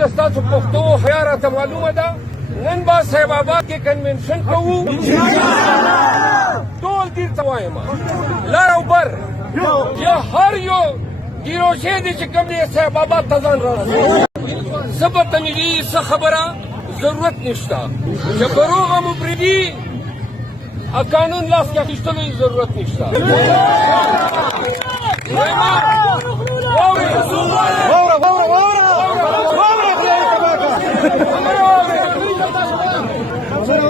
دستاسو پښتو حیا راته معلومه ده نن با صاحب آباد کې کنونشن کوو ټول دې ته وایم لر او بر یا هر یو ګیروشې دي چې کوم دی صاحب آباد ته ځان رارسوي زه به ته ملي څه خبره ضرورت نشته چې په روغه مو پرېږدي قانون لاس کې اخیستلو یې ضرورت نشته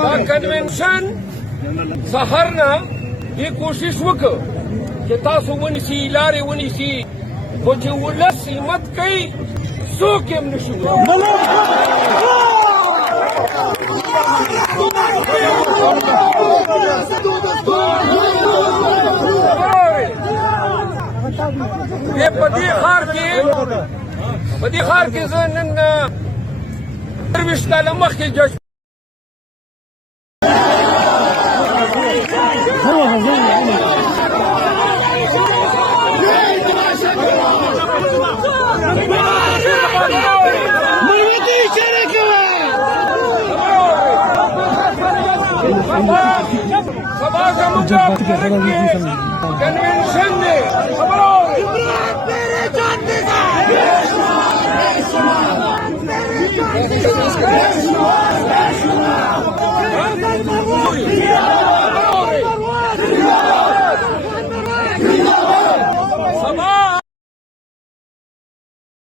دا کنونشن سهار نه دې کوشش وکړو چې تاسو ونیسي لارې ونیسي خو چې ولس همت کوي څوک یې هم نشي په دې ښار کې زه نن 23 کاله مخکې جج سبا زموږ کنونشن دی خبرو Thank you.